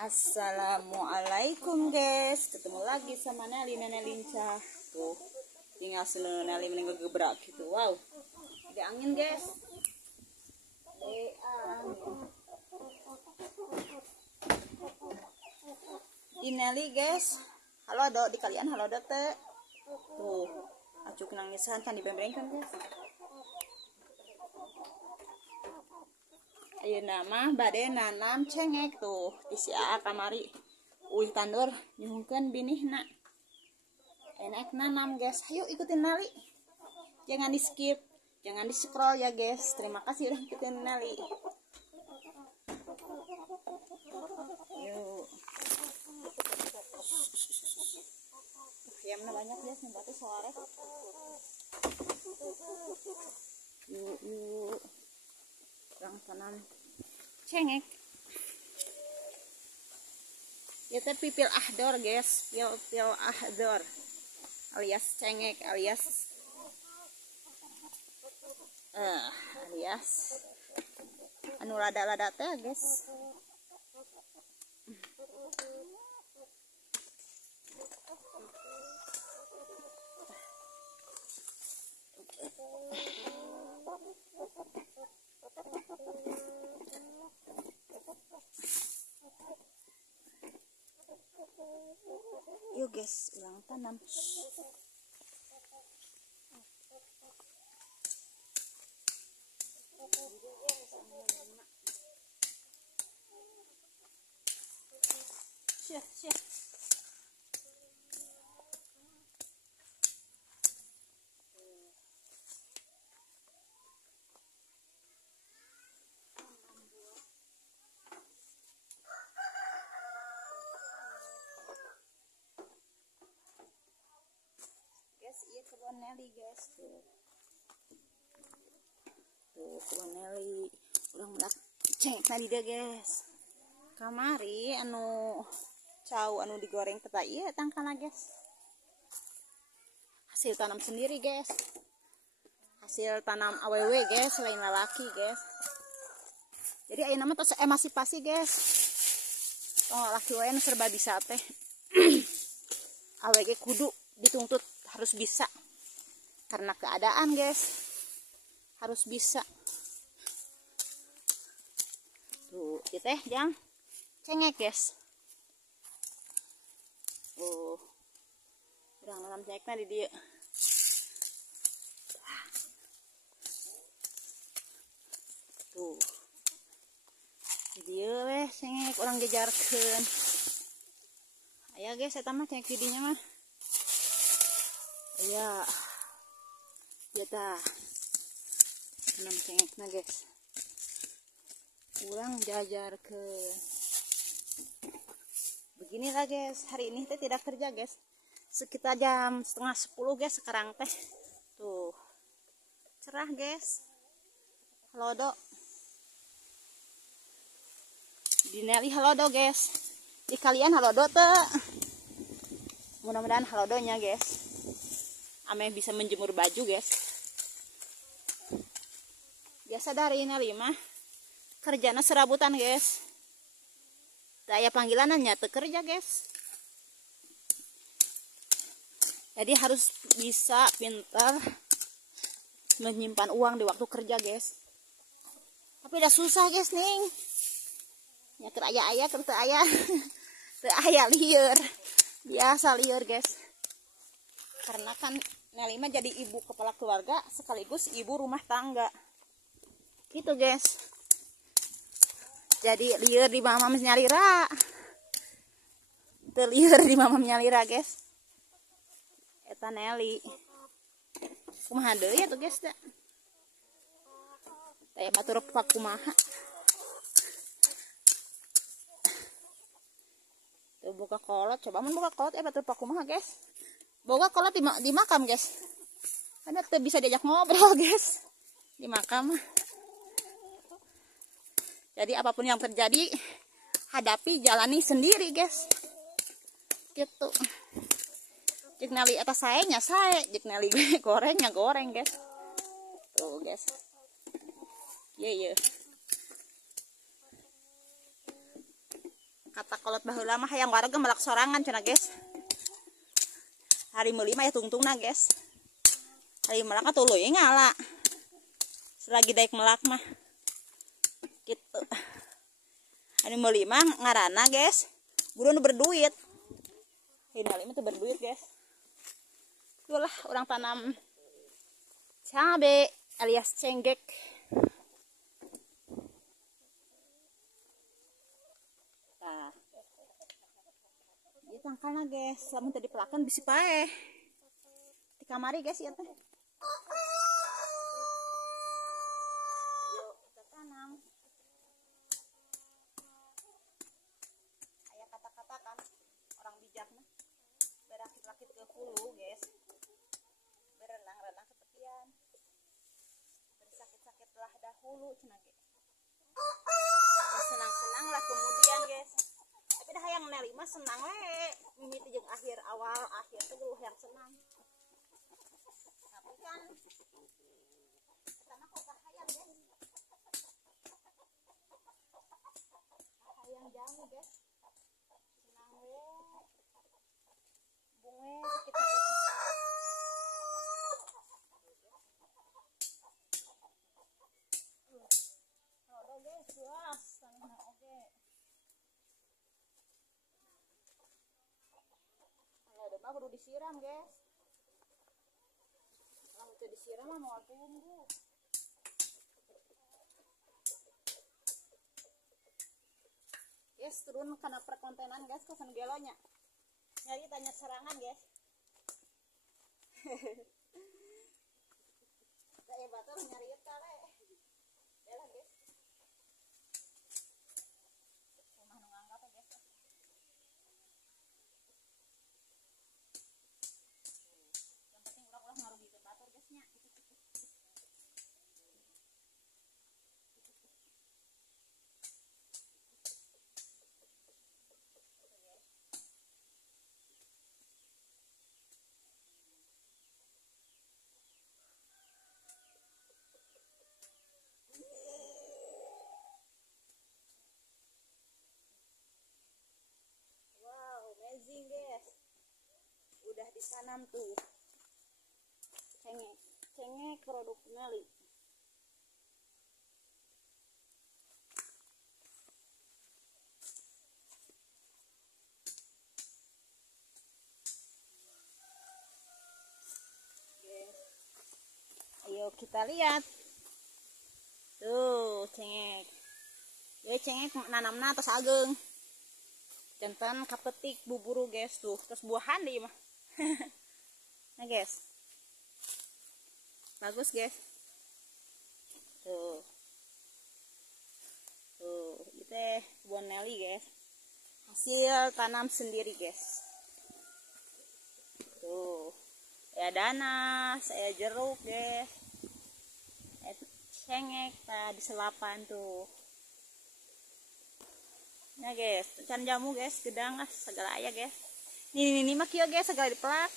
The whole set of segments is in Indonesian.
Assalamualaikum guys, ketemu lagi sama Nelly nenek lincah. Tuh, tinggal seluruh Nelly meninggal gebrak gitu. Wow, ada angin guys. Di Nelly guys. Halo dok, di kalian halo dok teh. Tuh, acuk nangisan kan dibembrengkan guys. Ayo nama bade nanam cengek tuh isia kamari tandur nyungkeun binihna enak nanam guys. Ayo ikutin Nelly, jangan di skip, jangan di scroll ya guys. Terima kasih udah ikutin Nelly. Yuk ayamnya banyak guys nih berarti sore. Yuk orang tanam cengek ya teh pipil ahdor guys, pipil ahdor alias cengek alias anu lada-lada teh guys. Yuk guys, ulang tanam. Syah. Iya kebun Nelly guys tuh kebun Nelly udah melak cengek tadi deh guys. Kamari anu cau anu digoreng teta iya tangkana guys, hasil tanam sendiri guys, hasil tanam aww guys, selain lalaki guys. Jadi ayo nama tos emasipasi guys, laki wae serba bisa teh. Awg kudu dituntut harus bisa karena keadaan guys, harus bisa tuh kita jang cengek guys. Udah nanam cengeknya di dia tuh di dia weh cengek orang jajarkan. Ayo guys, saya tambah cengek videonya mah. Ya dah tanam cengeknya guys, ulang jajar ke beginilah guys. Hari ini teh tidak kerja guys, sekitar jam 9:30 guys sekarang teh. Tuh cerah guys. Halo dok di Nelly, halo dok guys di kalian halo dok teh. Mudah-mudahan halo donya guys, ame bisa menjemur baju guys. Biasa dari Nelly mah kerjana serabutan guys, daya panggilanannya teu kerja guys. Jadi harus bisa pintar menyimpan uang di waktu kerja guys. Tapi udah susah guys nih, nyaker ayah terus ayah teu aya lieur, biasa lieur guys. Karena kan Nelly mah jadi ibu kepala keluarga sekaligus ibu rumah tangga gitu guys. Jadi lieur di mamam nyalira, lieur di mamam nyalira guys. Eta Nelly kumaha deui atuh guys da taya batur pakumaha tuh buka kolot. Coba mun buka kolot batur pakumaha guys. Boga kolot di makam guys, ada tuh bisa diajak ngobrol guys di makam. Jadi apapun yang terjadi hadapi, jalani sendiri guys gitu. Jek Nelly atas sayanya saya, jek Nelly gorengnya goreng guys. Tuh guys, iya kata kolot baheula mah hayang warga melak sorangan cenah guys. Hari meuli mah ya tungtungna guys. Hari melak tuluy ngala. Selagi daek melak mah gitu. Hari meuli mah ngaranna guys, guru nu berduit. Hari meuli mah teu berduit guys. Itulah orang tanam cabe alias cenggek. Nah, ieu tangkalna guys, lamun teu dipelakeun bisi paeh. Di kamari guys ieu teh. Yuk kita tanam. Aya kata-kata kan orang bijak mah. Berakit-rakit ke hulu guys. Berenang-renang ke tepian. Bersakit-sakit lah dahulu cenah ge. Senang-senang lah kemudian guys. Tapi dah hayang Nelly mah senang we. Mimiti jeung akhir awal akhir teh geus yang senang. Tapi kan sama kok hayang guys. Hayang jamu guys. Senang we. Bunge sakit-sakit. Ada guys, luas tanahna oge. Ada mah kudu disiram guys. Lamun teu disiram mah moal tumbuh. Guys, turun kana perkontenan guys ke sana gelonya. Nyari tanya serangan guys. Saya batur nyari tare. Bela guys. Rumah nu nganggap guys. Yang penting ulah-ulah ngarugikeun batur guys nya. Amazing guys, udah ditanam tuh cengek produk Nelly. Ayo kita lihat tuh cengek, ya cengek nanamna atas ageng. Jantan kapetik buburu guys tuh, terus buahan deh mah. Nah guys, bagus guys. Tuh, itu kebun Nelly guys. Hasil tanam sendiri guys. Tuh, saya nanas, saya jeruk guys. Cengek tadi selapan tuh. Nah guys, can jamu guys, gedang segala aya guys. Ini mah kieu guys, segala dipelak.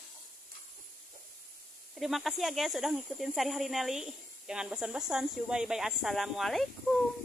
Terima kasih ya guys sudah ngikutin sehari-hari Nelly. Jangan bosan-bosan. Bye bye. Assalamualaikum.